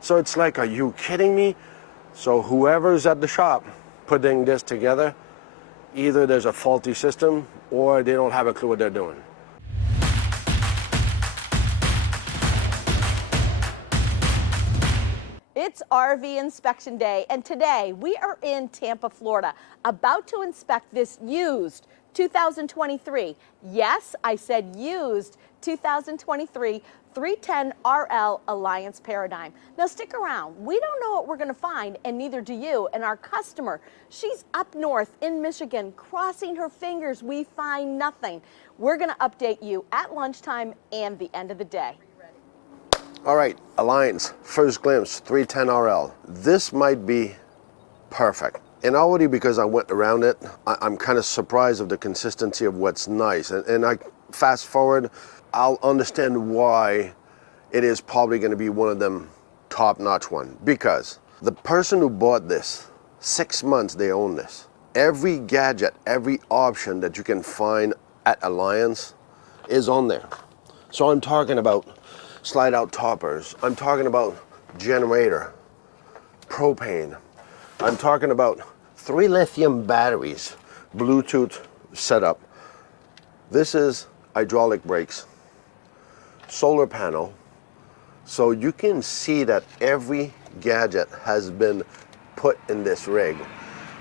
So it's like, are you kidding me? So whoever's at the shop putting this together, either there's a faulty system or they don't have a clue what they're doing. It's RV inspection day, and today we are in Tampa, Florida, about to inspect this used 2023. Yes, I said used 2023 310 RL Alliance Paradigm. Now stick around. We don't know what we're going to find, and neither do you. And our customer, she's up north in Michigan, crossing her fingers. We find nothing. We're going to update you at lunchtime and the end of the day. All right, Alliance, first glimpse, 310 RL. This might be perfect. And already because I went around it, I'm kind of surprised of the consistency of what's nice. And I fast forward, I'll understand why it is probably going to be one of them top-notch one. Because the person who bought this, 6 months they own this. Every gadget, every option that you can find at Alliance is on there. So I'm talking about slide out toppers. I'm talking about generator, propane. I'm talking about 3 lithium batteries, Bluetooth setup. This is hydraulic brakes, solar panel. So you can see that every gadget has been put in this rig.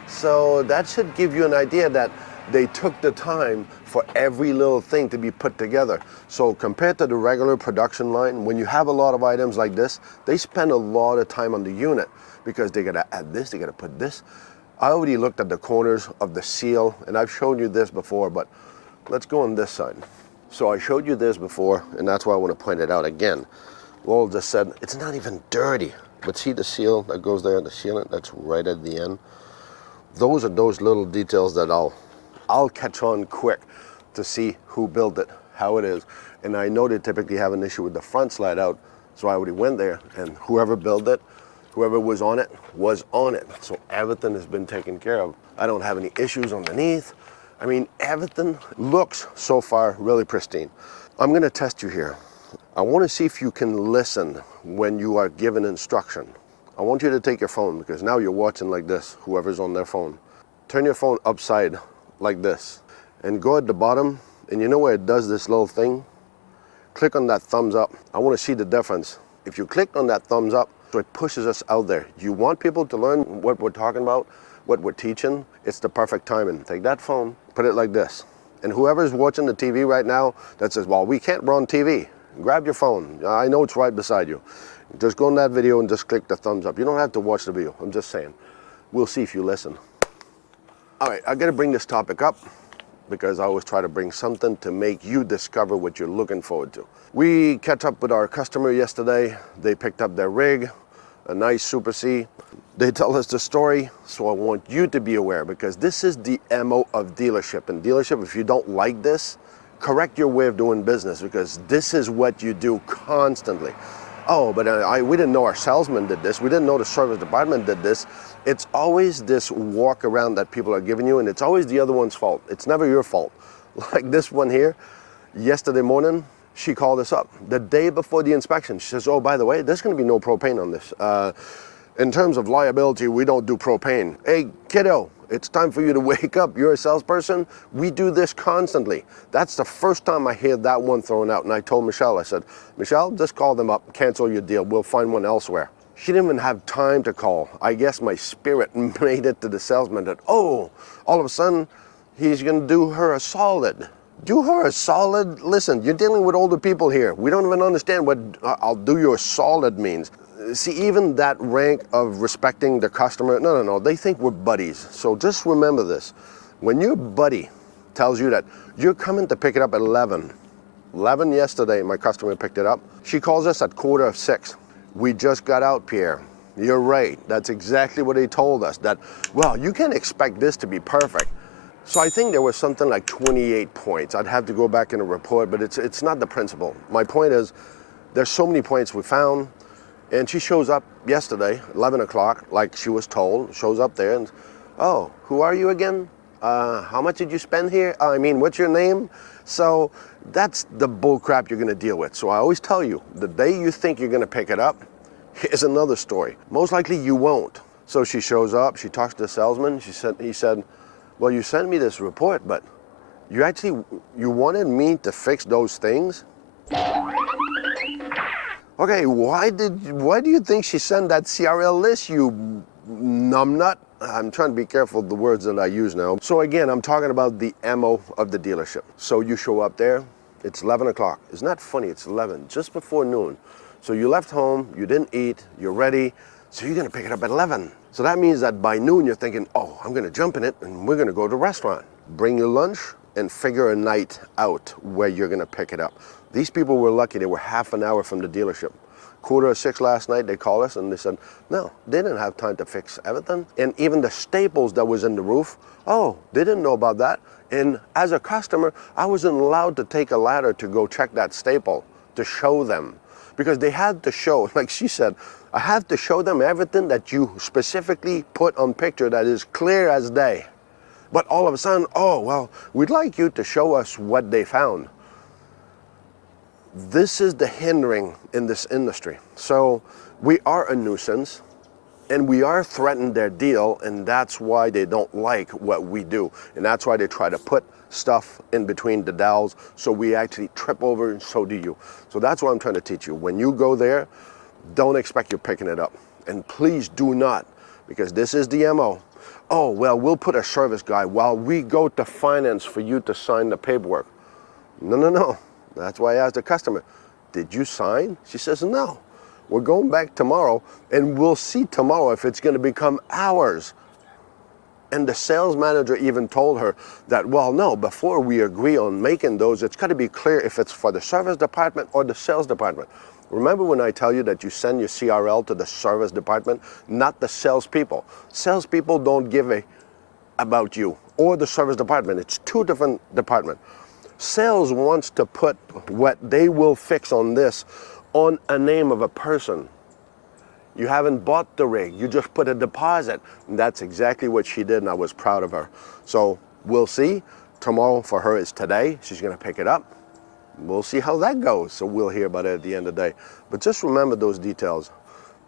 So that should give you an idea that they took the time for every little thing to be put together. So compared to the regular production line, when you have a lot of items like this, they spend a lot of time on the unit because they gotta add this, they gotta put this. I already looked at the corners of the seal, and I've shown you this before, but let's go on this side. So I showed you this before, and that's why I want to point it out again. Laurel just said, it's not even dirty. But see the seal that goes there, the sealant that's right at the end? Those are those little details that I'll catch on quick to see who built it, how it is. And I know they typically have an issue with the front slide out, so I already went there, and whoever built it, whoever was on it. So everything has been taken care of. I don't have any issues underneath. I mean, everything looks so far really pristine. I'm gonna test you here. I wanna see if you can listen when you are given instruction. I want you to take your phone, because now you're watching like this, whoever's on their phone. Turn your phone upside like this, and go at the bottom, and you know where it does this little thing? Click on that thumbs up. I wanna see the difference. If you click on that thumbs up, so it pushes us out there. You want people to learn what we're talking about, what we're teaching, it's the perfect timing. Take that phone, put it like this. And whoever's watching the TV right now that says, well, we can't run TV, grab your phone. I know it's right beside you. Just go in that video and just click the thumbs up. You don't have to watch the video, I'm just saying. We'll see if you listen. All right, I gotta bring this topic up because I always try to bring something to make you discover what you're looking forward to. We catch up with our customer yesterday. They picked up their rig, a nice Super C. They tell us the story, so I want you to be aware, because this is the MO of dealership. And dealership, if you don't like this, correct your way of doing business, because this is what you do constantly. Oh, but we didn't know our salesman did this. We didn't know the service department did this. It's always this walk around that people are giving you, and it's always the other one's fault. It's never your fault. Like this one here, yesterday morning, she called us up the day before the inspection. She says, oh, by the way, there's gonna be no propane on this. In terms of liability, we don't do propane. Hey, kiddo, it's time for you to wake up. You're a salesperson. We do this constantly. That's the first time I hear that one thrown out. And I told Michelle, I said, Michelle, just call them up, cancel your deal. We'll find one elsewhere. She didn't even have time to call. I guess my spirit made it to the salesman that, oh, all of a sudden, he's gonna do her a solid. Do her a solid? Listen, you're dealing with older people here. We don't even understand what I'll do you a solid means. See, even that rank of respecting the customer, no, they think we're buddies. So just remember this. When your buddy tells you that you're coming to pick it up at 11 yesterday, my customer picked it up. She calls us at 5:45. We just got out, Pierre. You're right. That's exactly what they told us. That, well, you can't expect this to be perfect. So I think there was something like 28 points. I'd have to go back in a report, but it's not the principle. My point is, there's so many points we found, and she shows up yesterday, 11 o'clock, like she was told, shows up there, and, oh, who are you again? How much did you spend here? I mean, what's your name? So that's the bull crap you're gonna deal with. So I always tell you, the day you think you're gonna pick it up, Here's another story. Most likely you won't. So she shows up, she talks to the salesman. He said, well, you sent me this report, but you wanted me to fix those things? Okay, why do you think she sent that CRL list, you numbnut? I'm trying to be careful of the words that I use now. So again, I'm talking about the MO of the dealership. So you show up there, it's 11 o'clock. Isn't that funny? It's 11, just before noon. So you left home, you didn't eat, you're ready, so you're gonna pick it up at 11. So that means that by noon you're thinking, oh, I'm gonna jump in it and we're gonna go to the restaurant. Bring your lunch and figure a night out where you're gonna pick it up. These people were lucky, they were half an hour from the dealership. 5:45 last night, they called us and they said, no, they didn't have time to fix everything. And even the staples that was in the roof, oh, they didn't know about that. And as a customer, I wasn't allowed to take a ladder to go check that staple to show them. Because they had to show, like she said, I have to show them everything that you specifically put on picture that is clear as day. But all of a sudden, oh, well, we'd like you to show us what they found. This is the hindering in this industry. So we are a nuisance and we are threatening their deal, and that's why they don't like what we do. And that's why they try to put stuff in between the dowels so we actually trip over, and so do you. So that's what I'm trying to teach you. When you go there, don't expect you're picking it up. And please do not, because this is the MO. Oh, well, we'll put a service guy while we go to finance for you to sign the paperwork. No, no, no. That's why I asked the customer, did you sign? She says, no. We're going back tomorrow and we'll see tomorrow if it's going to become ours. And the sales manager even told her that, well, no, before we agree on making those, it's got to be clear if it's for the service department or the sales department. Remember when I tell you that you send your CRL to the service department, not the salespeople. Salespeople don't give a about you or the service department. It's two different departments. Sales wants to put what they will fix on this on a name of a person. You haven't bought the rig, you just put a deposit. And that's exactly what she did, and I was proud of her. So we'll see. Tomorrow for her is today. She's gonna pick it up. We'll see how that goes. So we'll hear about it at the end of the day. But just remember those details.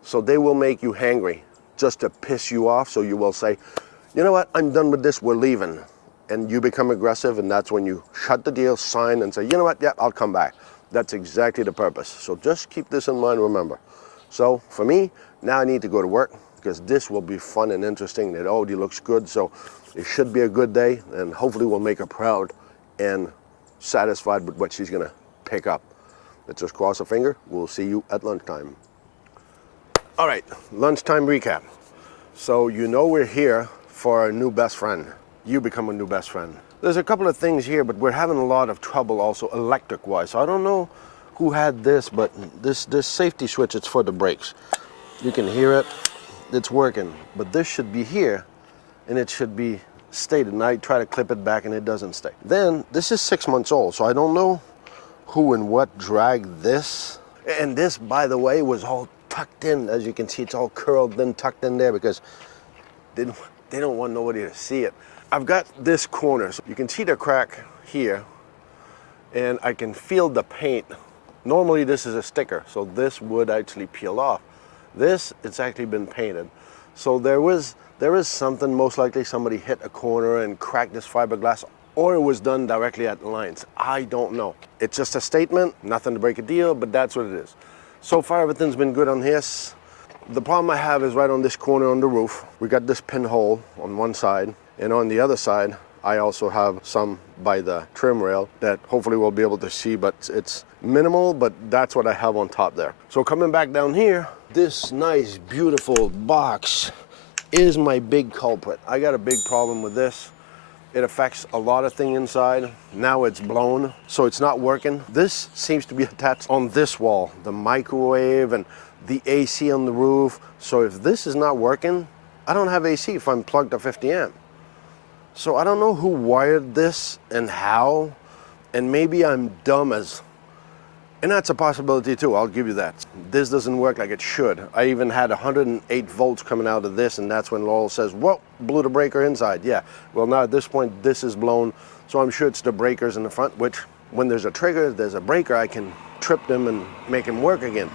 So they will make you hangry just to piss you off. So you will say, you know what, I'm done with this, we're leaving. And you become aggressive, and that's when you shut the deal, sign, and say, you know what, yeah, I'll come back. That's exactly the purpose. So just keep this in mind, remember. So for me, now I need to go to work because this will be fun and interesting. It already looks good, so it should be a good day, and hopefully we'll make her proud and satisfied with what she's gonna pick up. Let's just cross a finger. We'll see you at lunchtime. All right, lunchtime recap. So you know we're here for our new best friend. You become a new best friend. There's a couple of things here, but we're having a lot of trouble also electric-wise. So I don't know who had this, but this safety switch, it's for the brakes. You can hear it, it's working. But this should be here, and it should be stated. And I try to clip it back, and it doesn't stay. Then, this is 6 months old, so I don't know who and what dragged this. And this, by the way, was all tucked in. As you can see, it's all curled in, tucked in there, because they don't want nobody to see it. I've got this corner, so you can see the crack here, and I can feel the paint. Normally this is a sticker, so this would actually peel off. This, it's actually been painted. So there is something, most likely somebody hit a corner and cracked this fiberglass, or it was done directly at the lines. I don't know. It's just a statement, nothing to break a deal, but that's what it is. So far everything's been good on this. The problem I have is right on this corner on the roof. We got this pinhole on one side, and on the other side, I also have some by the trim rail that hopefully we'll be able to see, but it's minimal, but that's what I have on top there. So coming back down here, this nice, beautiful box is my big culprit. I got a big problem with this. It affects a lot of things inside. Now it's blown, so it's not working. This seems to be attached on this wall, the microwave and the AC on the roof. So if this is not working, I don't have AC if I'm plugged to 50 amp. So I don't know who wired this and how, and maybe I'm dumb as, and that's a possibility too, I'll give you that. This doesn't work like it should. I even had 108 volts coming out of this, and that's when Laurel says, whoa, blew the breaker inside. Yeah, well now at this point, this is blown, so I'm sure it's the breakers in the front, which when there's a trigger, there's a breaker, I can trip them and make them work again.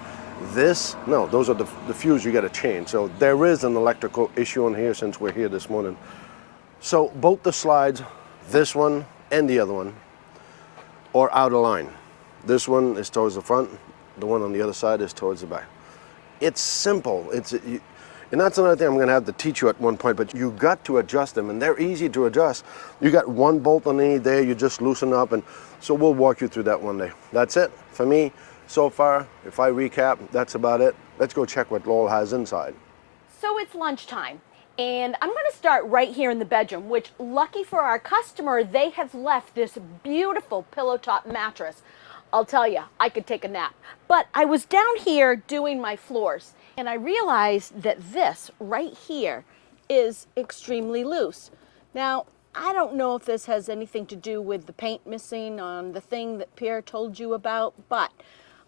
This, no, those are the fuse you got to change. So there is an electrical issue on here since we're here this morning. So both the slides, this one and the other one, are out of line. This one is towards the front, the one on the other side is towards the back. It's simple. And that's another thing I'm going to have to teach you at one point, but you got to adjust them, and they're easy to adjust. You got one bolt underneath there, you just loosen up, and so we'll walk you through that one day. That's it for me so far. If I recap, that's about it. Let's go check what Laurel has inside. So it's lunchtime, and I'm going to start right here in the bedroom, which, lucky for our customer, they have left this beautiful pillow top mattress. I'll tell you, I could take a nap. But I was down here doing my floors, and I realized that this right here is extremely loose. Now, I don't know if this has anything to do with the paint missing on the thing that Pierre told you about, but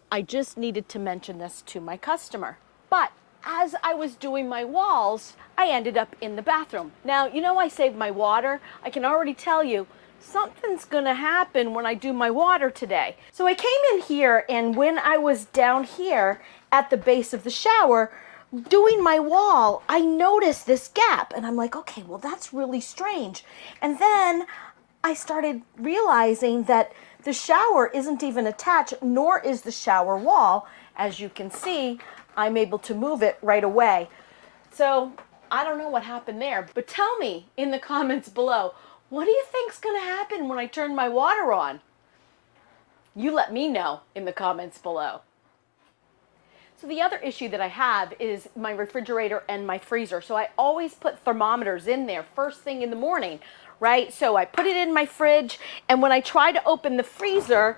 I just needed to mention this to my customer. But as I was doing my walls, I ended up in the bathroom. Now, you know I saved my water. I can already tell you, something's gonna happen when I do my water today. So I came in here, and when I was down here at the base of the shower doing my wall, I noticed this gap, and I'm like, okay, well, that's really strange. And then I started realizing that the shower isn't even attached, nor is the shower wall. As you can see, I'm able to move it right away. So I don't know what happened there, but tell me in the comments below, what do you think's gonna happen when I turn my water on? You let me know in the comments below. So the other issue that I have is my refrigerator and my freezer. So I always put thermometers in there first thing in the morning, right? So I put it in my fridge, and when I try to open the freezer,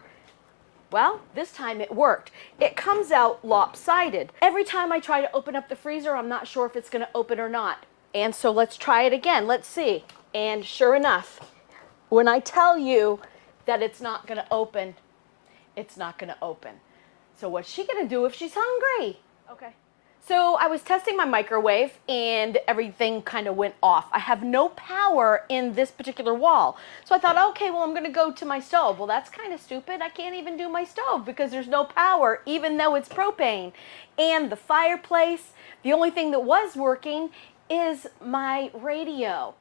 well, this time it worked. It comes out lopsided. Every time I try to open up the freezer, I'm not sure if it's gonna open or not. And so let's try it again, let's see. And sure enough, when I tell you that it's not gonna open, it's not gonna open. So what's she gonna do if she's hungry? Okay. So I was testing my microwave, and everything kind of went off. I have no power in this particular wall. So I thought, okay, well, I'm gonna go to my stove. Well, that's kind of stupid. I can't even do my stove because there's no power, even though it's propane. And the fireplace, the only thing that was working is my radio.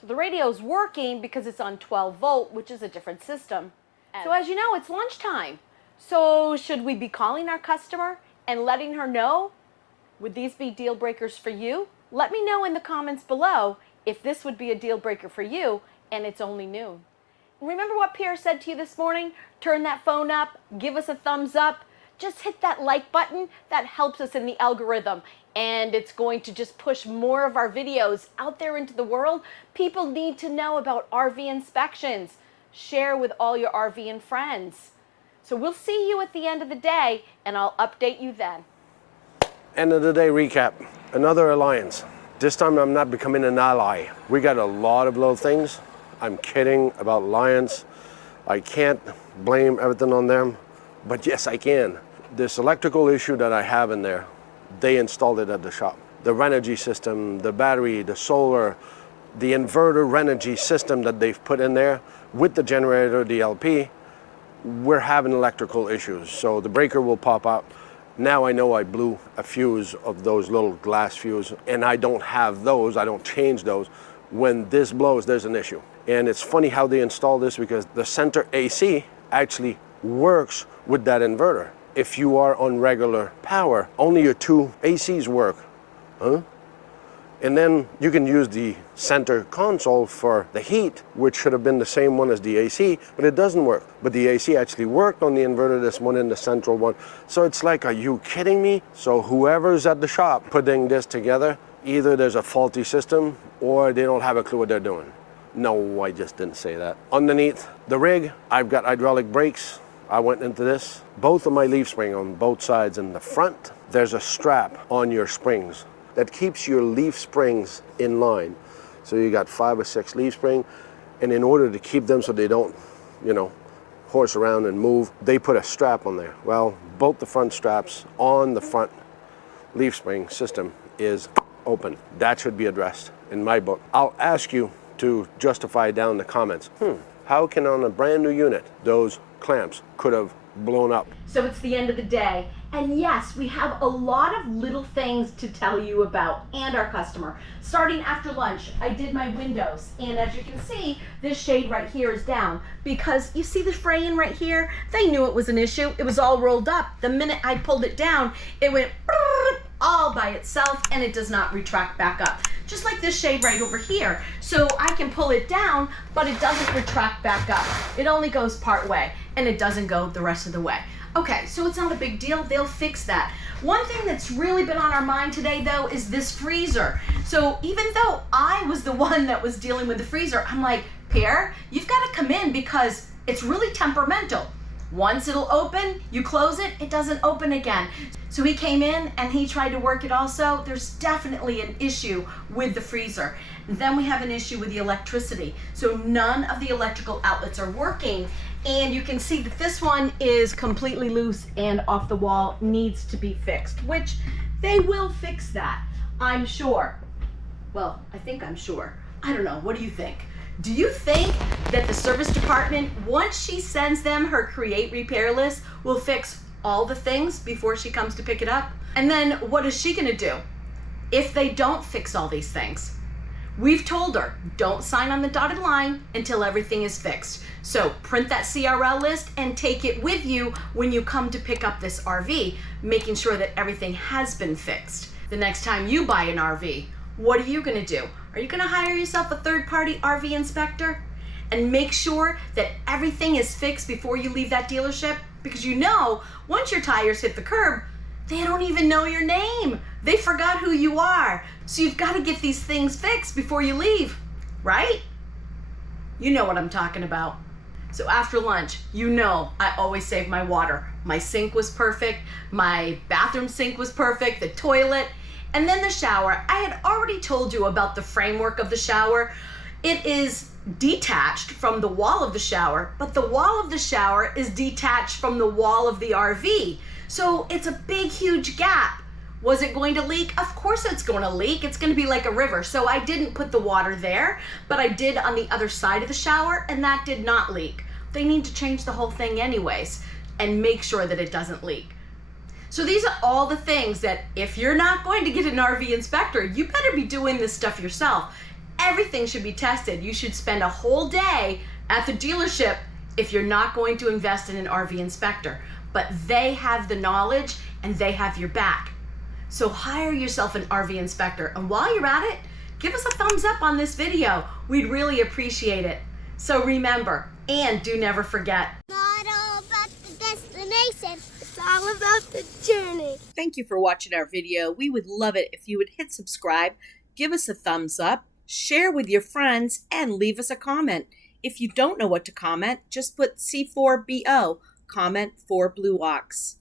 So the radio's working because it's on 12 volt, which is a different system. So as you know, it's lunchtime. So should we be calling our customer and letting her know? Would these be deal breakers for you? Let me know in the comments below if this would be a deal breaker for you and it's only noon. Remember what Pierre said to you this morning? Turn that phone up, give us a thumbs up, just hit that like button. That helps us in the algorithm, and it's going to just push more of our videos out there into the world. People need to know about RV inspections. Share with all your RV friends. So we'll see you at the end of the day, and I'll update you then. End of the day recap. Another alliance. This time I'm not becoming an ally. We got a lot of little things. I'm kidding about alliance. I can't blame everything on them, but yes, I can. This electrical issue that I have in there, they installed it at the shop. The Renogy system, the battery, the solar, the inverter Renogy system that they've put in there with the generator, the LP, we're having electrical issues. So the breaker will pop up. Now I know I blew a fuse of those little glass fuse, and I don't have those, I don't change those. When this blows, there's an issue. And it's funny how they install this, because the center AC actually works with that inverter. If you are on regular power, only your two ACs work. And then you can use the center console for the heat, which should have been the same one as the AC, but it doesn't work. But the AC actually worked on the inverter, this one in the central one. So it's like, are you kidding me? So whoever's at the shop putting this together, either there's a faulty system or they don't have a clue what they're doing. No, I just didn't say that. Underneath the rig, I've got hydraulic brakes. I went into this. Both of my leaf spring on both sides. In the front, there's a strap on your springs that keeps your leaf springs in line. So you got 5 or 6 leaf spring, and in order to keep them so they don't, horse around and move, they put a strap on there. Well, both the front straps on the front leaf spring system is open. That should be addressed in my book. I'll ask you to justify down in the comments. How can on a brand new unit, those clamps could have blown up? So it's the end of the day, And yes, we have a lot of little things to tell you about and our customer. Starting after lunch, I did my windows, and as you can see, this shade right here is down because you see the fraying right here? They knew it was an issue. It was all rolled up. The minute I pulled it down, it went all by itself and it does not retract back up. Just like this shade right over here. So I can pull it down, but it doesn't retract back up. It only goes part way and it doesn't go the rest of the way. Okay, so it's not a big deal. They'll fix that. One thing that's really been on our mind today, though, is this freezer. So even though I was the one that was dealing with the freezer, I'm like, Pierre, you've got to come in because it's really temperamental. Once it'll open, you close it, it doesn't open again. So he came in and he tried to work it also. There's definitely an issue with the freezer. And then we have an issue with the electricity. So none of the electrical outlets are working. And you can see that this one is completely loose and off the wall, needs to be fixed, which they will fix that, I'm sure. Well, I think I'm sure. I don't know, what do you think? Do you think that the service department, once she sends them her create repair list, will fix all the things before she comes to pick it up? And then what is she gonna do if they don't fix all these things? We've told her, don't sign on the dotted line until everything is fixed. So print that CRL list and take it with you when you come to pick up this RV, making sure that everything has been fixed. The next time you buy an RV, what are you gonna do? Are you gonna hire yourself a third-party RV inspector and make sure that everything is fixed before you leave that dealership? Because you know, once your tires hit the curb, they don't even know your name. They forgot who you are. So you've got to get these things fixed before you leave, right? You know what I'm talking about. So after lunch, you know I always save my water. My sink was perfect. My bathroom sink was perfect. The toilet. And then the shower. I had already told you about the framework of the shower. It is detached from the wall of the shower, but the wall of the shower is detached from the wall of the RV. So it's a big, huge gap. Was it going to leak? Of course it's going to leak. It's going to be like a river. So I didn't put the water there, but I did on the other side of the shower, and that did not leak. They need to change the whole thing anyways and make sure that it doesn't leak. So these are all the things that if you're not going to get an RV inspector, you better be doing this stuff yourself. Everything should be tested. You should spend a whole day at the dealership if you're not going to invest in an RV inspector. But they have the knowledge and they have your back. So hire yourself an RV inspector. And while you're at it, give us a thumbs up on this video. We'd really appreciate it. So remember, and do never forget. Not all about the destination. It's all about the journey. Thank you for watching our video. We would love it if you would hit subscribe, give us a thumbs up, share with your friends, and leave us a comment. If you don't know what to comment, just put C4BO, comment for Blue Ox.